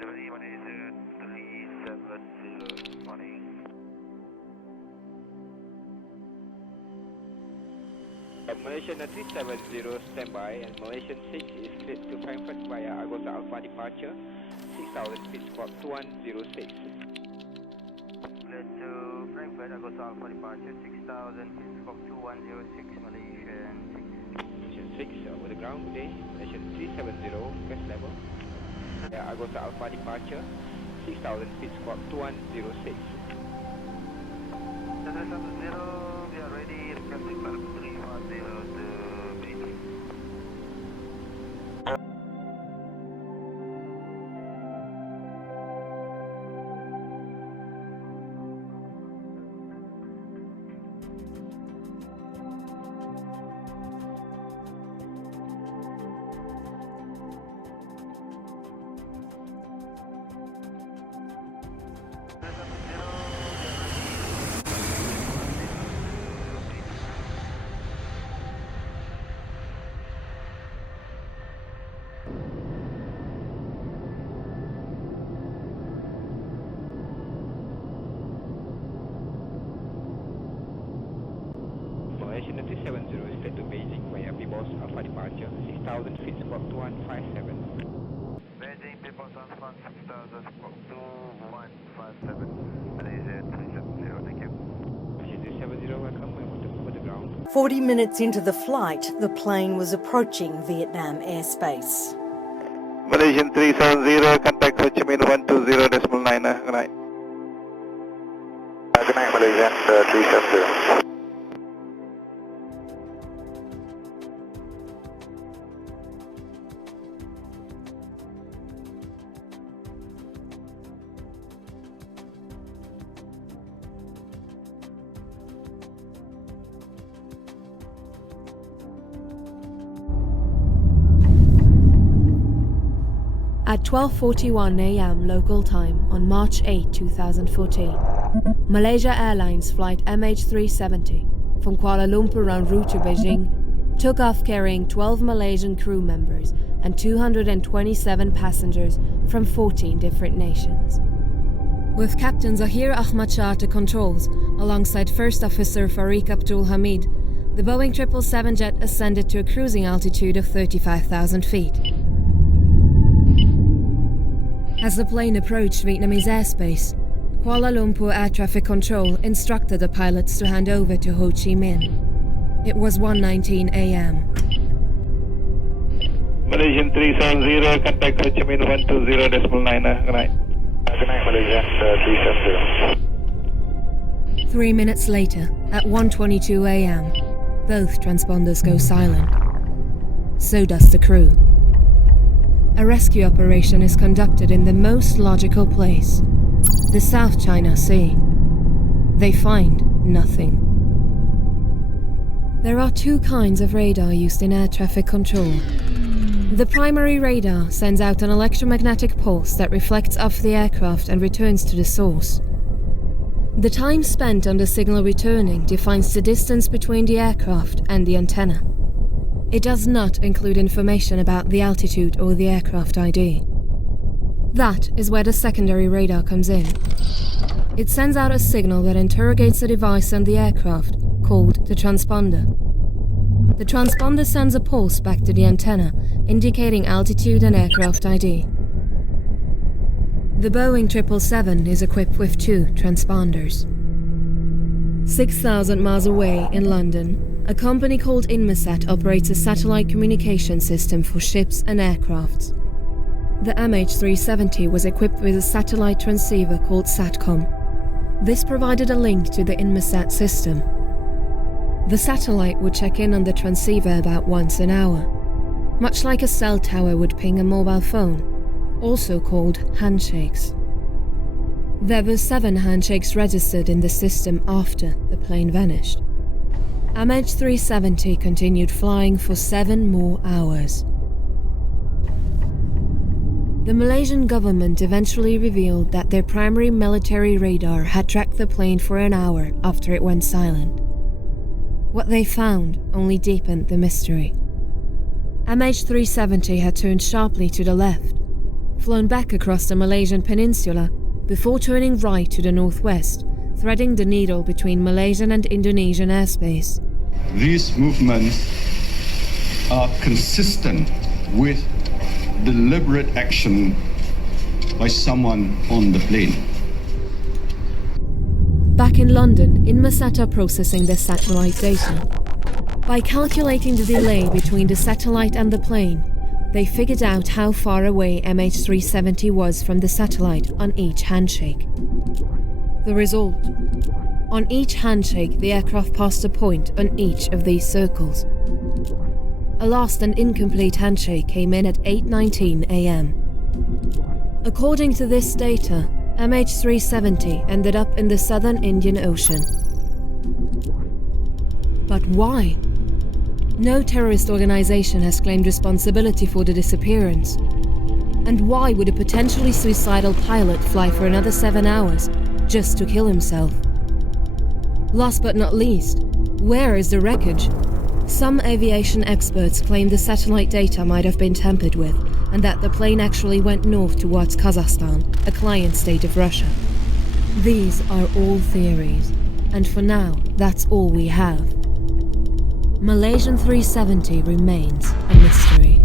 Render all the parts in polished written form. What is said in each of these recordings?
Malaysian 370, morning. Malaysian 370 standby and Malaysian 6 is cleared to Frankfurt via Agosa Alpha departure 6000 feet squawk 2106. Cleared to Frankfurt, Agosa Alpha departure 6000 feet squawk 2106, Malaysian 6. Malaysian 6 over the ground, good day. Malaysian 370 request level. Agosa Alpha departure 6000 feet squawk 2106. 370, we are ready, requesting flight 310 to Beijing. Malaysian 370 is cleared to Beijing via Pibos Alpha departure 6000 feet squawk 2157. Beijing, people Alpha 6000 squawk 2157, Malaysian 370, thank you. Malaysian 370, welcome, over the ground. 40 minutes into the flight, the plane was approaching Vietnam airspace. Malaysian 370, contact Ho Chi Minh 120.9, good night. Good night, Malaysian 370. At 12:41 a.m. local time on March 8, 2014, Malaysia Airlines flight MH370 from Kuala Lumpur en route to Beijing took off carrying 12 Malaysian crew members and 227 passengers from 14 different nations. With Captain Zaharie Ahmad Shah to controls, alongside First Officer Farik Abdul Hamid, the Boeing 777 jet ascended to a cruising altitude of 35,000 feet. As the plane approached Vietnamese airspace, Kuala Lumpur Air Traffic Control instructed the pilots to hand over to Ho Chi Minh. It was 1:19 a.m. Malaysian 370, contact Ho Chi Minh 120.9, good night. Good night, Malaysian 370. 3 minutes later, at 1:22 a.m., both transponders go silent. So does the crew. A rescue operation is conducted in the most logical place, the South China Sea. They find nothing. There are two kinds of radar used in air traffic control. The primary radar sends out an electromagnetic pulse that reflects off the aircraft and returns to the source. The time spent on the signal returning defines the distance between the aircraft and the antenna. It does not include information about the altitude or the aircraft ID. That is where the secondary radar comes in. It sends out a signal that interrogates the device on the aircraft, called the transponder. The transponder sends a pulse back to the antenna, indicating altitude and aircraft ID. The Boeing 777 is equipped with two transponders. 6,000 miles away in London, a company called Inmarsat operates a satellite communication system for ships and aircrafts. The MH370 was equipped with a satellite transceiver called SATCOM. This provided a link to the Inmarsat system. The satellite would check in on the transceiver about once an hour, much like a cell tower would ping a mobile phone, also called handshakes. There were 7 handshakes registered in the system after the plane vanished. MH370 continued flying for 7 more hours. The Malaysian government eventually revealed that their primary military radar had tracked the plane for an hour after it went silent. What they found only deepened the mystery. MH370 had turned sharply to the left, flown back across the Malaysian peninsula before turning right to the northwest, threading the needle between Malaysian and Indonesian airspace. These movements are consistent with deliberate action by someone on the plane. Back in London, Inmarsat are processing their satellite data. By calculating the delay between the satellite and the plane, they figured out how far away MH370 was from the satellite on each handshake. The result: on each handshake, the aircraft passed a point on each of these circles. A lost and incomplete handshake came in at 8:19 a.m. According to this data, MH370 ended up in the southern Indian Ocean. But why? No terrorist organization has claimed responsibility for the disappearance. And why would a potentially suicidal pilot fly for another 7 hours just to kill himself? Last but not least, where is the wreckage? Some aviation experts claim the satellite data might have been tampered with, and that the plane actually went north towards Kazakhstan, a client state of Russia. These are all theories, and for now, that's all we have. Malaysian 370 remains a mystery.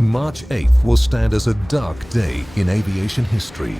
March 8th will stand as a dark day in aviation history.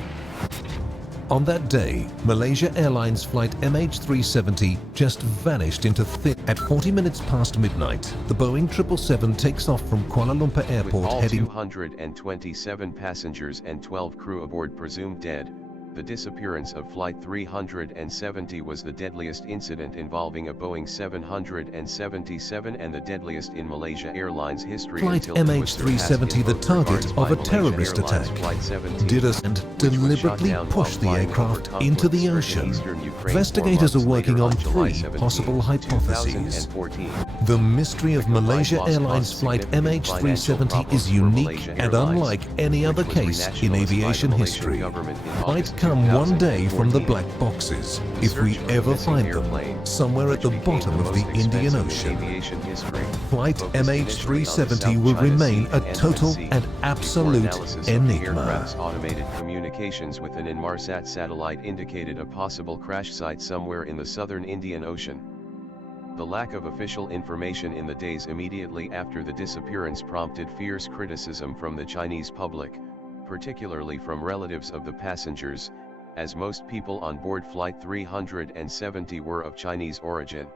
On that day, Malaysia Airlines flight MH370 just vanished into thin. At 40 minutes past midnight, the Boeing 777 takes off from Kuala Lumpur Airport with all heading 227 passengers and 12 crew aboard presumed dead. The disappearance of Flight 370 was the deadliest incident involving a Boeing 777 and the deadliest in Malaysia Airlines history. Flight MH370 the target of a terrorist attack. Did us and deliberately push the aircraft into the ocean. Investigators are working on 3 possible hypotheses. The mystery of Malaysia Airlines flight MH370 is unique and unlike any other case in aviation history. Might come one day from the black boxes, if we ever find them, somewhere at the bottom of the Indian Ocean. Flight MH370 will remain a total and absolute enigma. Automated communications with an Inmarsat satellite indicated a possible crash site somewhere in the southern Indian Ocean. The lack of official information in the days immediately after the disappearance prompted fierce criticism from the Chinese public, particularly from relatives of the passengers, as most people on board Flight 370 were of Chinese origin.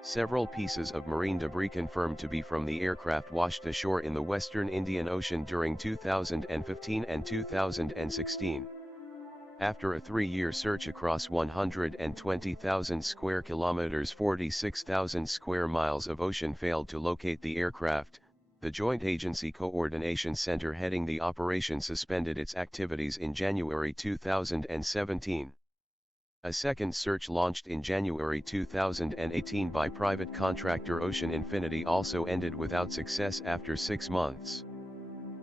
Several pieces of marine debris confirmed to be from the aircraft washed ashore in the western Indian Ocean during 2015 and 2016. After a 3-year search across 120,000 square kilometers, 46,000 square miles of ocean failed to locate the aircraft, the Joint Agency Coordination Center heading the operation suspended its activities in January 2017. A second search launched in January 2018 by private contractor Ocean Infinity also ended without success after 6 months.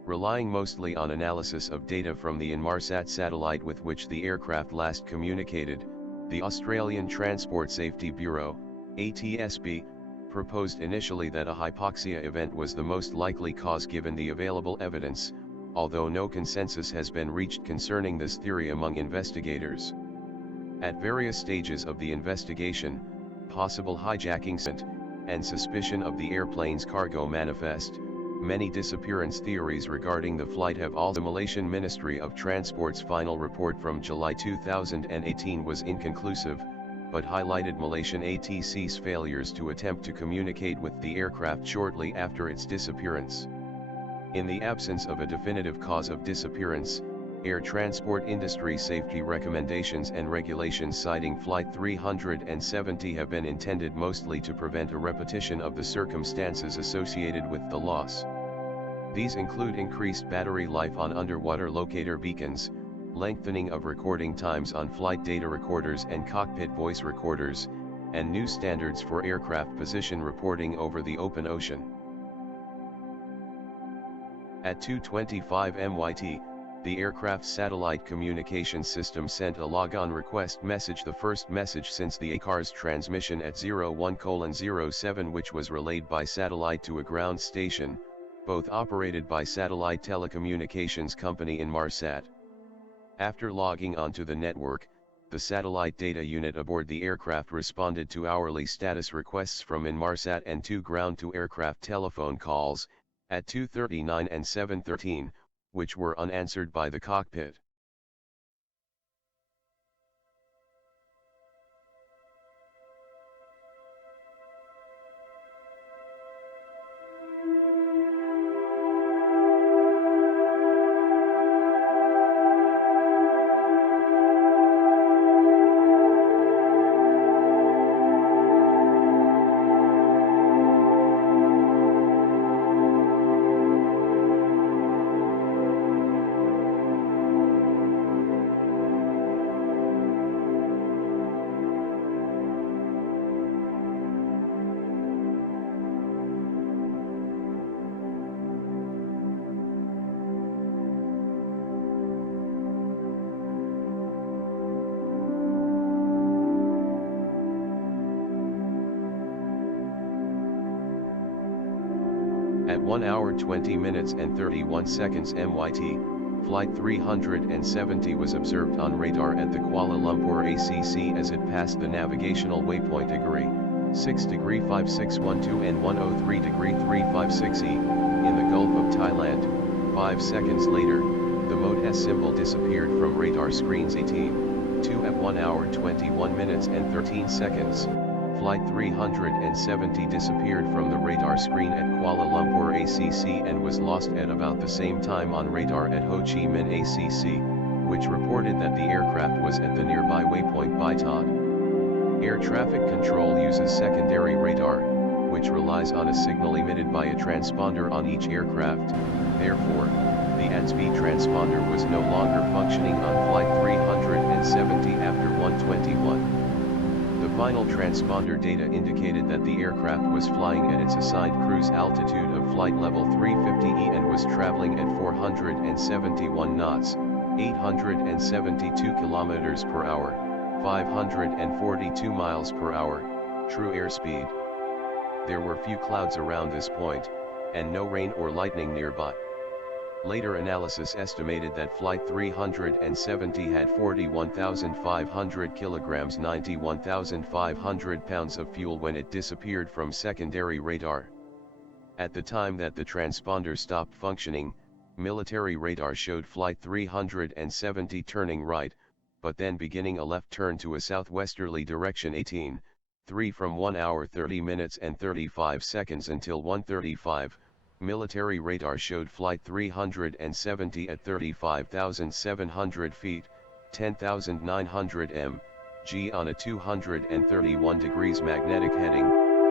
Relying mostly on analysis of data from the Inmarsat satellite with which the aircraft last communicated, the Australian Transport Safety Bureau, ATSB, proposed initially that a hypoxia event was the most likely cause given the available evidence, although no consensus has been reached concerning this theory among investigators. At various stages of the investigation, possible hijacking and suspicion of the airplane's cargo manifest. Many disappearance theories regarding the flight have also. The Malaysian Ministry of Transport's final report from July 2018 was inconclusive, but highlighted Malaysian ATC's failures to attempt to communicate with the aircraft shortly after its disappearance. In the absence of a definitive cause of disappearance, air transport industry safety recommendations and regulations citing Flight 370 have been intended mostly to prevent a repetition of the circumstances associated with the loss. These include increased battery life on underwater locator beacons, lengthening of recording times on flight data recorders and cockpit voice recorders, and new standards for aircraft position reporting over the open ocean. At 2:25 MYT, the aircraft's satellite communication system sent a logon request message, the first message since the ACAR's transmission at 01:07, which was relayed by satellite to a ground station, both operated by Satellite Telecommunications Company Inmarsat. After logging onto the network, the satellite data unit aboard the aircraft responded to hourly status requests from Inmarsat and 2 ground-to-aircraft telephone calls, at 2:39 and 7:13, which were unanswered by the cockpit. At 1 hour 20 minutes and 31 seconds MYT, Flight 370 was observed on radar at the Kuala Lumpur ACC as it passed the navigational waypoint degree 6°5612 and 103°356E, in the Gulf of Thailand. 5 seconds later, the mode S symbol disappeared from radar screens. 18:02 at 1 hour 21 minutes and 13 seconds. Flight 370 disappeared from the radar screen at Kuala Lumpur ACC and was lost at about the same time on radar at Ho Chi Minh ACC, which reported that the aircraft was at the nearby waypoint Bai Tod. Air traffic control uses secondary radar, which relies on a signal emitted by a transponder on each aircraft. Therefore, the ATSB transponder was no longer functioning on Flight 370 after 1:21. The final transponder data indicated that the aircraft was flying at its assigned cruise altitude of flight level 350E and was traveling at 471 knots, 872 kilometers per hour, 542 miles per hour, true airspeed. There were few clouds around this point, and no rain or lightning nearby. Later analysis estimated that Flight 370 had 41,500 kilograms 91,500 pounds of fuel when it disappeared from secondary radar. At the time that the transponder stopped functioning, military radar showed Flight 370 turning right, but then beginning a left turn to a southwesterly direction. 18:03 from 1 hour 30 minutes and 35 seconds until 1:35. Military radar showed Flight 370 at 35,700 feet, 10,900 m/g on a 231 degrees magnetic heading,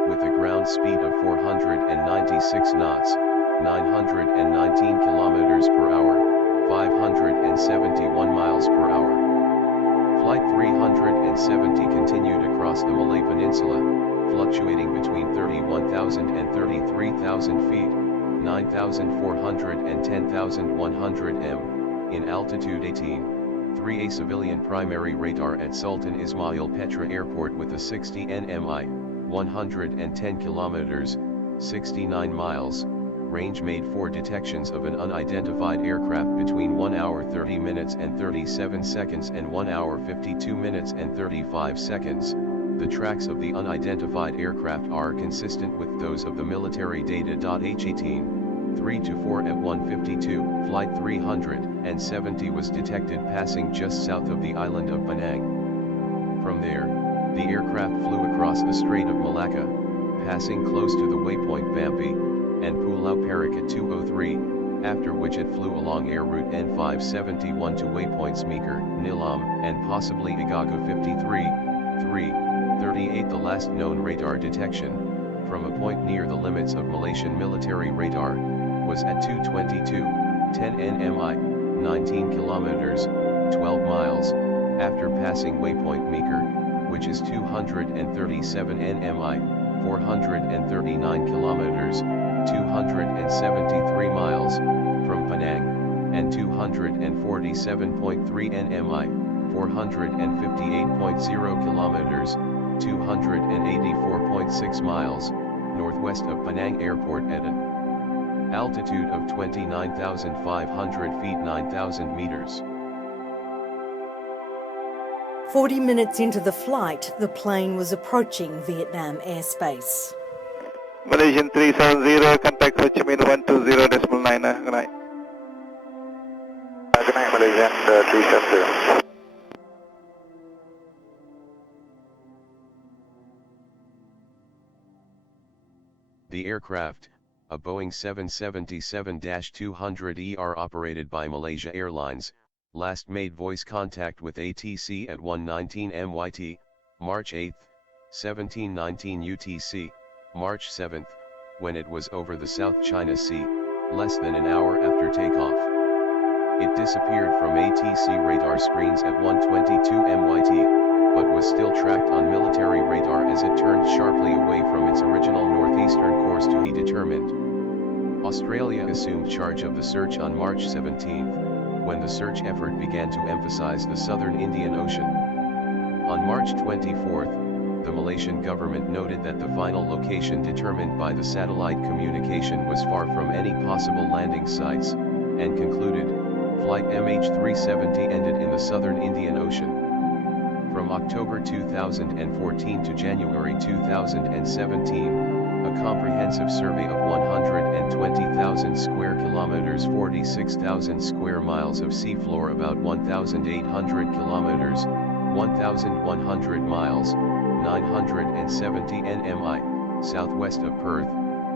with a ground speed of 496 knots, 919 kilometers per hour, 571 miles per hour. Flight 370 continued across the Malay Peninsula, fluctuating between 31,000 and 33,000 feet, 9,400 and 10,100 m, in altitude. 18:03 a civilian primary radar at Sultan Ismail Petra Airport with a 60 nmi, 110 kilometers, 69 miles, range made 4 detections of an unidentified aircraft between 1 hour 30 minutes and 37 seconds and 1 hour 52 minutes and 35 seconds. The tracks of the unidentified aircraft are consistent with those of the military data. H18:03-4 at 1:52, Flight 370 was detected passing just south of the island of Penang. From there, the aircraft flew across the Strait of Malacca, passing close to the waypoint Bambi and Pulau Perak at 2:03, after which it flew along air route N571 to waypoints Meeker, Nilam, and possibly Igaga 53:38, the last known radar detection, from a point near the limits of Malaysian military radar, was at 2:22:10 nmi, 19 kilometers, 12 miles, after passing waypoint Meeker, which is 237 nmi, 439 kilometers, 273 miles, from Penang, and 247.3 nmi, 458.0 kilometers, 284.6 miles, northwest of Penang Airport Aden. Altitude of 29,500 feet 9,000 meters. 40 minutes into the flight, the plane was approaching Vietnam airspace. Malaysian 370, contact Ho Chi Minh 120.9. Good night. Good night, Malaysian 370. The aircraft, a Boeing 777-200ER operated by Malaysia Airlines, last made voice contact with ATC at 1:19 MYT, March 8, 1719 UTC, March 7, when it was over the South China Sea, less than an hour after takeoff. It disappeared from ATC radar screens at 1:22 MYT, but was still tracked on military radar as it turned sharply away from its original northeastern course to be determined. Australia assumed charge of the search on March 17, when the search effort began to emphasize the southern Indian Ocean. On March 24, the Malaysian government noted that the final location determined by the satellite communication was far from any possible landing sites, and concluded, flight MH370 ended in the southern Indian Ocean. From October 2014 to January 2017, a comprehensive survey of 120,000 square kilometers, 46,000 square miles of seafloor, about 1,800 kilometers, 1,100 miles, 970 nmi, southwest of Perth,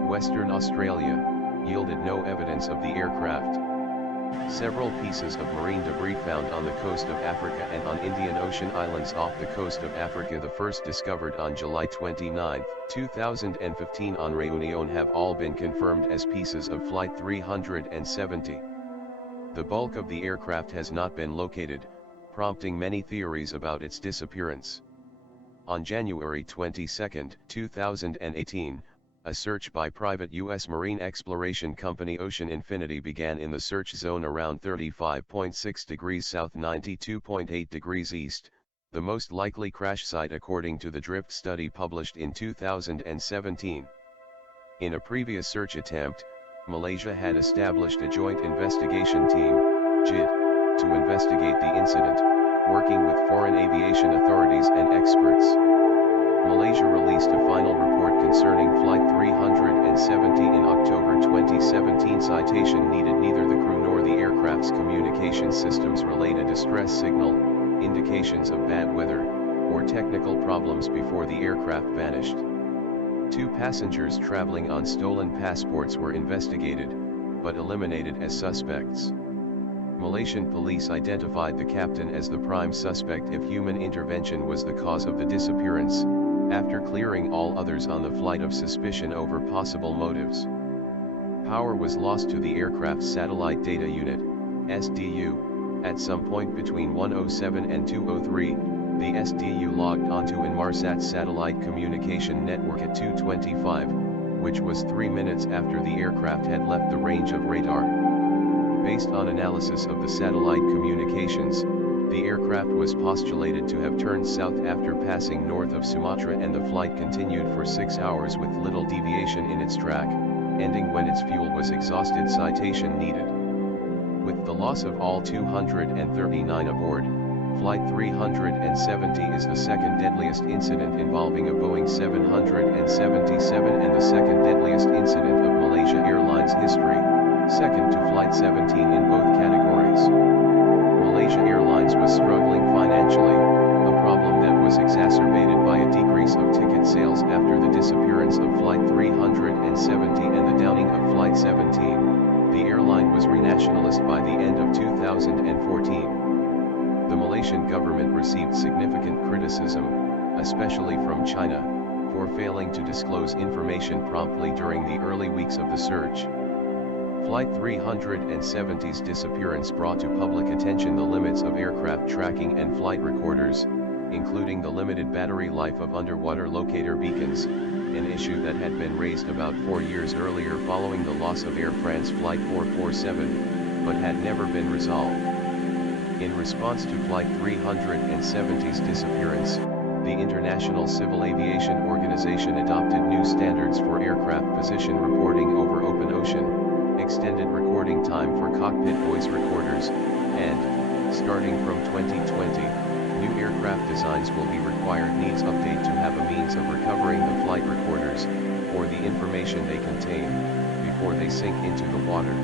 Western Australia, yielded no evidence of the aircraft. Several pieces of marine debris found on the coast of Africa and on Indian Ocean islands off the coast of Africa, the first discovered on July 29, 2015 on Réunion, have all been confirmed as pieces of Flight 370. The bulk of the aircraft has not been located, prompting many theories about its disappearance. On January 22, 2018, a search by private U.S. marine exploration company Ocean Infinity began in the search zone around 35.6 degrees south, 92.8 degrees east, the most likely crash site according to the drift study published in 2017. In a previous search attempt, Malaysia had established a joint investigation team, JIT, to investigate the incident, working with foreign aviation authorities and experts. Malaysia released a final report concerning Flight 370 in October 2017. Citation needed. Neither the crew nor the aircraft's communication systems relayed a distress signal, indications of bad weather, or technical problems before the aircraft vanished. 2 passengers traveling on stolen passports were investigated, but eliminated as suspects. Malaysian police identified the captain as the prime suspect if human intervention was the cause of the disappearance, after clearing all others on the flight of suspicion over possible motives. Power was lost to the aircraft's satellite data unit, SDU, at some point between 1:07 and 2:03. The SDU logged onto Inmarsat's satellite communication network at 2:25, which was 3 minutes after the aircraft had left the range of radar. Based on analysis of the satellite communications, the aircraft was postulated to have turned south after passing north of Sumatra, and the flight continued for 6 hours with little deviation in its track, ending when its fuel was exhausted. Citation needed. With the loss of all 239 aboard, Flight 370 is the second deadliest incident involving a Boeing 777 and the second deadliest incident of Malaysia Airlines history, second to Flight 17 in both categories. Malaysia Airlines was struggling financially, a problem that was exacerbated by a decrease of ticket sales after the disappearance of Flight 370 and the downing of Flight 17. The airline was renationalized by the end of 2014. The Malaysian government received significant criticism, especially from China, for failing to disclose information promptly during the early weeks of the search. Flight 370's disappearance brought to public attention the limits of aircraft tracking and flight recorders, including the limited battery life of underwater locator beacons, an issue that had been raised about 4 years earlier following the loss of Air France Flight 447, but had never been resolved. In response to Flight 370's disappearance, the International Civil Aviation Organization adopted new standards for aircraft position reporting over open ocean, extended recording time for cockpit voice recorders, and, starting from 2020, new aircraft designs will be required needs update to have a means of recovering the flight recorders, or the information they contain, before they sink into the water.